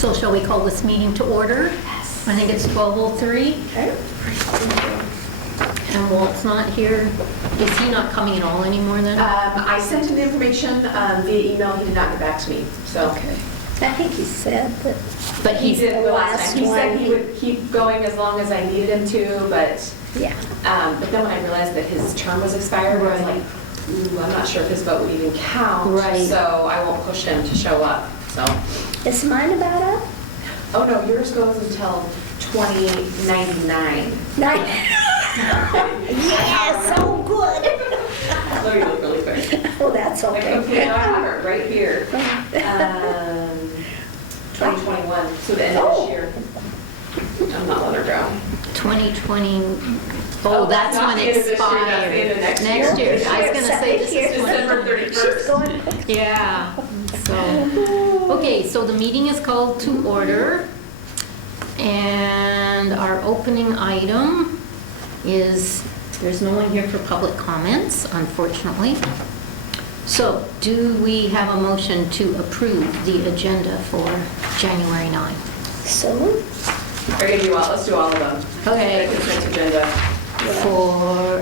So shall we call this meeting to order? Yes. I think it's 12:03. Okay. And Walt's not here. Is he not coming at all anymore then? I sent him the information via email. He did not get back to me. So Okay. I think he said that. But he he's, did the last time. He said one. he would keep going as long as I needed him to, but Yeah. but then when I realized that his term was expired, I was Right. like, ooh, I'm not sure if his vote would even count. Right. So I won't push him to show up. So. Is mine about up? Oh no, yours goes until 2099. Nine. Yes, oh good. Let me look really quick. Oh, that's okay. Okay, I have it right here. 2021, so the end of this year. I'm not letting her go. 2020, oh, Oh, that's not when the it end of this year, that's the end of expired. next year. I was going to say this is December 2020. 31st. She's going quick. Yeah, so, okay, so the meeting is called to order. And our opening item is, there's no one here for public comments, unfortunately. So, do we have a motion to approve the agenda for January 9? So, Are you gonna do all, let's do all of them. Okay. The consent agenda.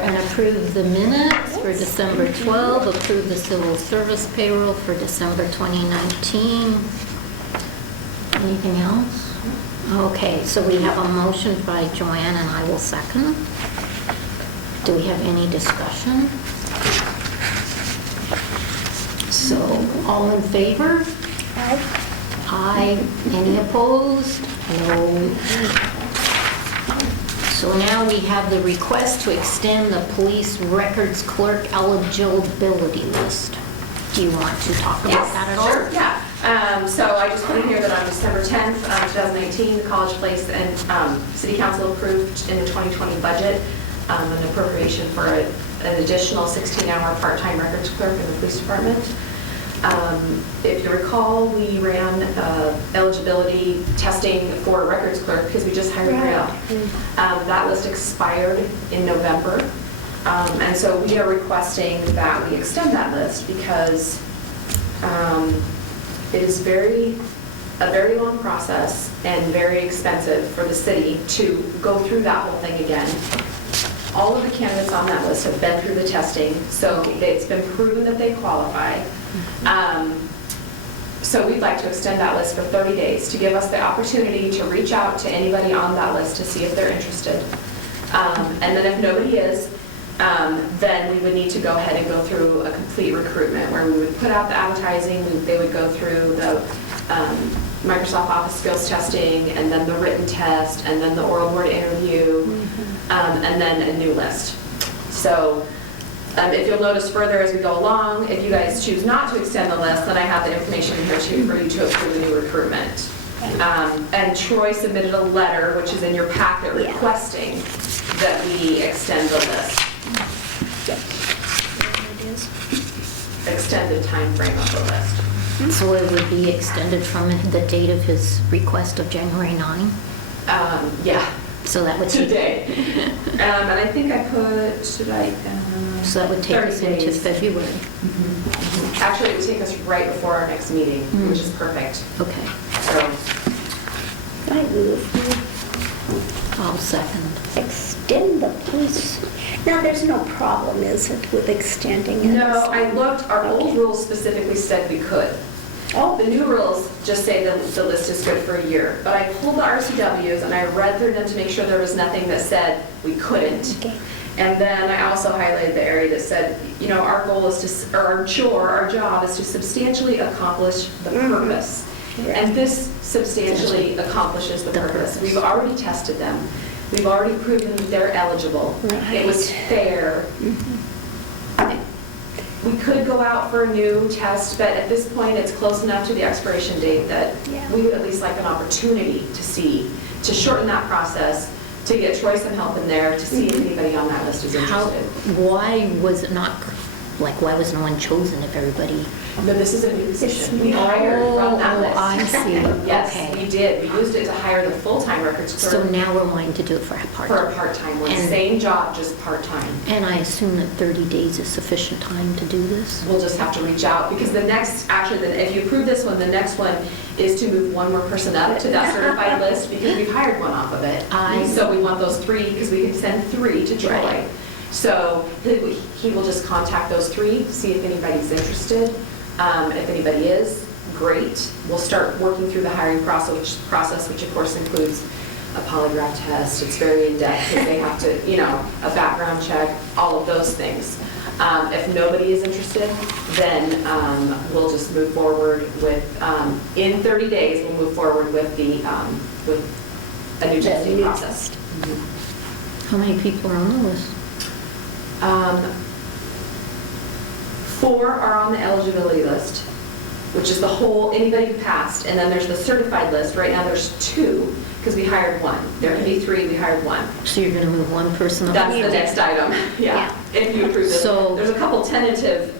And approve the minutes for December 12, approve the civil service payroll for December 2019. Anything else? Okay, so we have a motion by Joanne and I will second. Do we have any discussion? So, all in favor? I, Aye. Any opposed? No. So now we have the request to extend the police records clerk eligibility list. Do you want to talk about that at all? Sure, yeah. So I just put in here that on December 10th, 2018, the College Place and City Council approved in the 2020 budget an appropriation for an additional 16-hour part-time records clerk in the police department. If you recall, we ran eligibility testing for a records clerk because we just hired Rail. That list expired in November. And so we are requesting that we extend that list because it is a very long process and very expensive for the city to go through that whole thing again. All of the candidates on that list have been through the testing, so it's been proven that they qualify. So we'd like to extend that list for 30 days to give us the opportunity to reach out to anybody on that list to see if they're interested. And then if nobody is, then we would need to go ahead and go through a complete recruitment where we would put out the advertising, they would go through the Microsoft Office skills testing, and then the written test, and then the oral board interview, and then a new list. So if you'll notice further as we go along, if you guys choose not to extend the list, then I have the information here too for you to approve the new recruitment. And Troy submitted a letter, which is in your packet, requesting that we extend the list. yep. There it is. Extended time frame of the list. So it would be extended from the date of his request of January 9? Yeah, So that would take, today. And I think I put, so that would take 30 us into days. February. Actually, it would take us right before our next meeting, which is perfect. Okay, So, I move I'll second. to extend the police. Now, there's no problem, is it, with extending it? no, I looked, our old rules specifically said we could. Oh, The new rules just say that the list is good for a year, but I pulled the RCWs and I read through them to make sure there was nothing that said we couldn't. okay. And then I also highlighted the area that said, you know, our goal is to, or our chore, our job is to substantially accomplish the purpose. And this substantially accomplishes the purpose. We've already tested them. We've already proven that they're eligible. It was fair. We could go out for a new test, but at this point, it's close enough to the expiration date that Yeah. we would at least like an opportunity to see, to shorten that process, to get Troy some help in there, to see if anybody on that list is How, interested. why was it not Like, why was no one chosen if everybody? No, this is a new position. We hired from that list. Oh, I see. Yes, Okay. we did. We used it to hire the full-time records So clerk now we're wanting to do it for a for a part-time. part-time one. And- Same job, just part-time. And I assume that 30 days is sufficient time to do this? We'll just have to reach out, because the next, actually, if you approve this one, the next one is to move one more person up to that certified list, because we've hired one off of it. So we want those 3, because we can send 3 to Troy. Right. So he will just contact those 3, see if anybody's interested. If anybody is, great. We'll start working through the hiring process, which of course includes a polygraph test. It's very in-depth, because they have to, a background check, all of those things. If nobody is interested, then we'll just move forward with, in 30 days, we'll move forward with with a new testing process. How many people are on the list? 4 are on the eligibility list, which is the whole, anybody who passed, and then there's the certified list. Right now, there's 2, because we hired 1. There can be 3, we hired 1. So you're going to move one person up? That's the next item, yeah, if you approve this. So- There's a couple tentative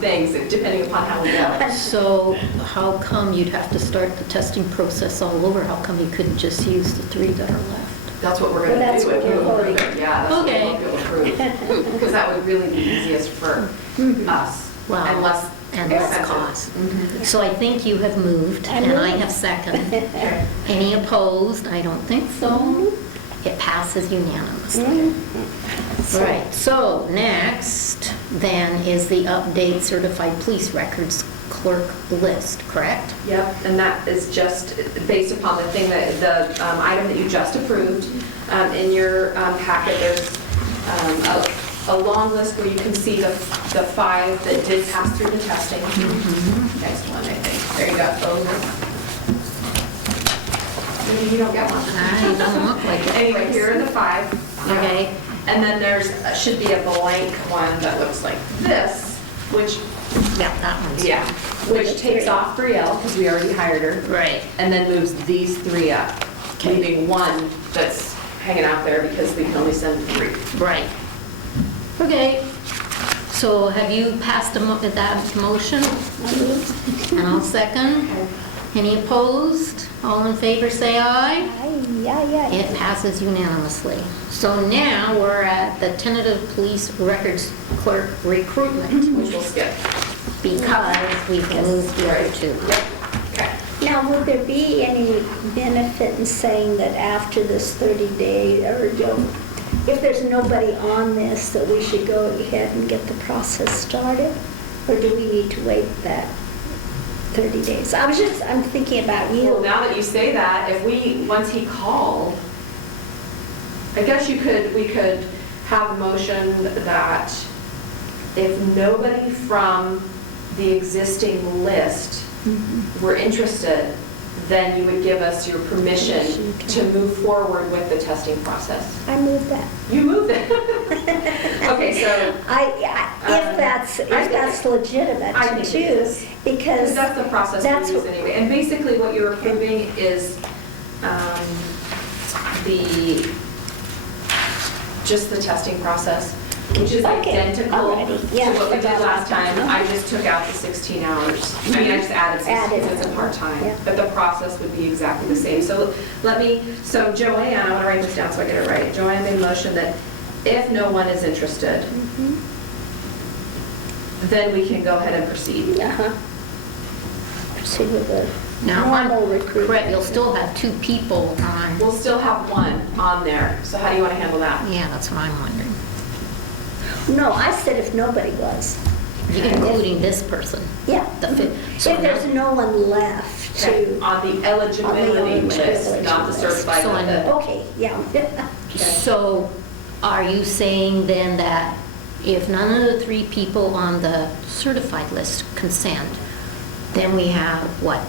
things, depending upon how we go. So how come you'd have to start the testing process all over? How come you couldn't just use the 3 that are left? That's what we're Well, going to that's do if what you we're approve voting. it. Yeah, that's what Okay. we'll approve, because that would really be easiest for us, Well, and less and less expensive. cost. Mhm. So I think you have moved, I and I moved. have seconded. Okay. Any opposed? I don't think so. It passes unanimously. All right, so next then is the update certified police records clerk list, correct? Yep, and that is just based upon the thing the item that you just approved. In your packet, there's a long list where you can see the 5 that did pass through the testing. Next one, I think. There you go. Maybe you don't get one. I don't look like it. Anyway, here are the 5. Okay. And then should be a blank one that looks like this, which, Yeah, that one's. which takes off Brielle, because we already hired her. Right. And then moves these 3 up, Okay. leaving 1 that's hanging out there because we can only send 3. Right. Okay. So have you passed that motion? And I'll second. Any opposed? All in favor, say aye. Yeah. It passes unanimously. So now we're at the tentative police records clerk recruitment, Which we'll skip. because we've moved the other 2. Yep, okay. Now, would there be any benefit in saying that after this 30-day, or if there's nobody on this, that we should go ahead and get the process started? Or do we need to wait that 30 days? I'm thinking about Well, you. now that you say that, once he called, I guess we could have a motion that if nobody from the existing list were interested, then you would give us your permission to move forward with the testing process. I moved that. You moved it. Okay, so If that's legitimate I think it too, is. because that's the process we use anyway. And basically what you're approving is just the testing process, which is Okay, identical alrighty. Yeah, to what we did forgot last about time. that. I just took out the 16 hours. I mean, I just added 6 Added. because it's a part-time, Yeah. but the process would be exactly the same. So Joanne, I want to write this down so I get it right. Joanne made a motion that if no one is interested, then we can go ahead and proceed. proceed with the Now, normal recruitment. correct, you'll still have 2 people on. We'll still have 1 on there. So how do you want to handle that? Yeah, that's what I'm wondering. No, I said if nobody was. Including this person. Yeah. The fifth. If So there's now- no one left Okay, to. on the eligibility list, not the certified So on list. the- Okay, yeah. So are you saying then that if none of the 3 people on the certified list consent, then we have,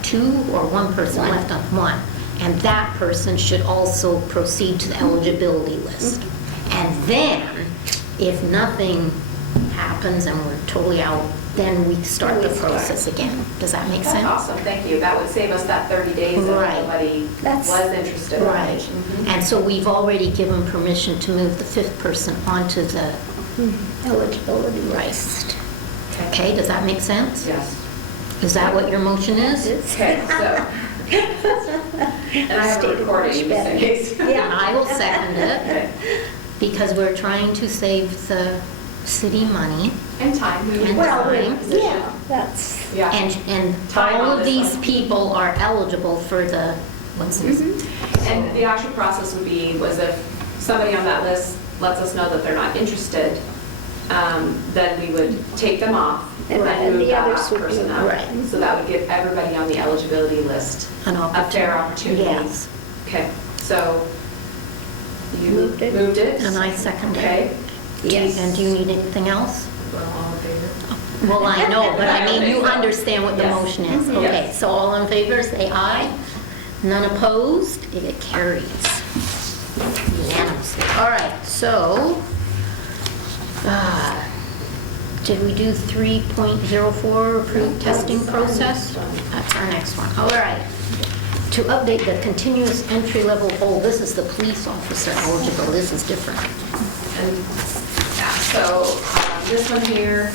2 or 1 person One. left on 1? And that person should also proceed to the eligibility list. And then, if nothing happens and we're totally out, then we start Then the we start. process again. Does that make That's sense? awesome, thank you. That would save us that 30 days if Right. nobody That's- was interested. Right. Mhm. And so we've already given permission to move the 5th person onto the, Eligibility Right. list. Okay, does that make sense? Yes. Is that what your motion is? Okay, so. And I have a recording just in case. Yeah, I will second it, Okay. because we're trying to save the city money. And time. We would And well, time. Yeah, that's, Yeah. And Time all on of this these one. people are eligible for the, what's this? And the actual process would be, was if somebody on that list lets us know that they're not interested, then we would take them off and Right, then and move the that others last would be- person up. Right. So that would give everybody on the eligibility list An a fair opportunity. Yes. Okay, so you Moved it. moved it? And I second it. Okay. yes. And do you need anything else? Well, all in favor? Well, I know, but I mean, you Yes. understand what the Yes. motion is. Mhm. Okay, Yes. so all in favor, say aye. None opposed, it carries unanimously. All right, so, did we do 3.04 approved testing process? That's our next one. All right. To update the continuous entry-level, oh, this is the police officer eligible, this is different. And, yeah, so this one here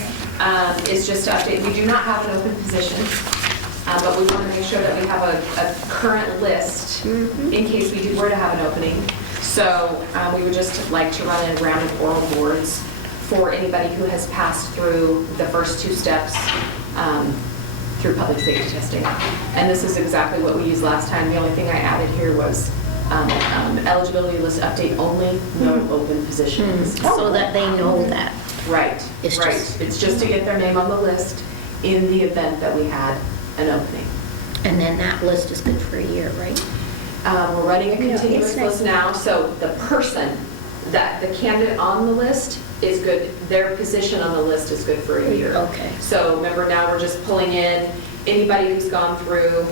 is just to update. We do not have an open position, but we want to make sure that we have a current list in case we were to have an opening. So we would just like to run a round of oral boards for anybody who has passed through the first two steps through public safety testing. And this is exactly what we used last time. The only thing I added here was eligibility list update only, no open positions. So that they know that. Right, It's right. just- It's just to get their name on the list in the event that we had an opening. And then that list is good for a year, right? We're running a Yeah, continuous it's nice. list now, so the person, the candidate on the list is good, their position on the list is good for a year. Okay. So remember, now we're just pulling in anybody who's gone through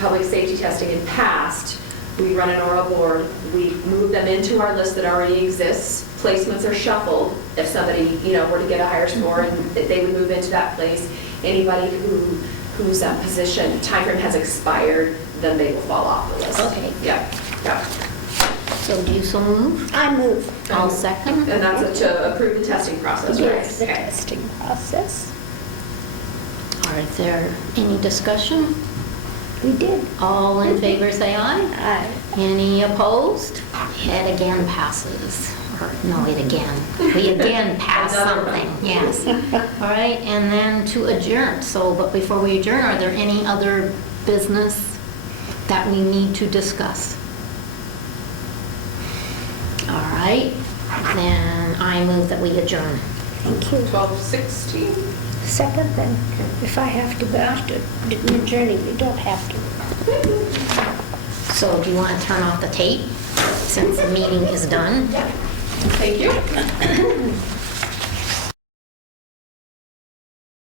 public safety testing and passed. We run an oral board, we move them into our list that already exists. Placements are shuffled. If somebody, were to get a higher score, and they would move into that place. Anybody whose position timeframe has expired, then they will fall off the list. Okay. Yeah, yeah. So do you so move? I move. I'll second. And that's to approve the testing process, Yes, the right? Okay. testing process. Are there any discussion? We did. All in favor, say aye. Aye. Any opposed? It again passes. Or, no, it again. We again pass Another something, one. yes. All right, and then to adjourn. So, but before we adjourn, are there any other business that we need to discuss? All right, then I move that we adjourn. Thank you. 12:16. Second then, if I have to, but after adjourning, we don't have to. So do you want to turn off the tape since the meeting is done? Thank you.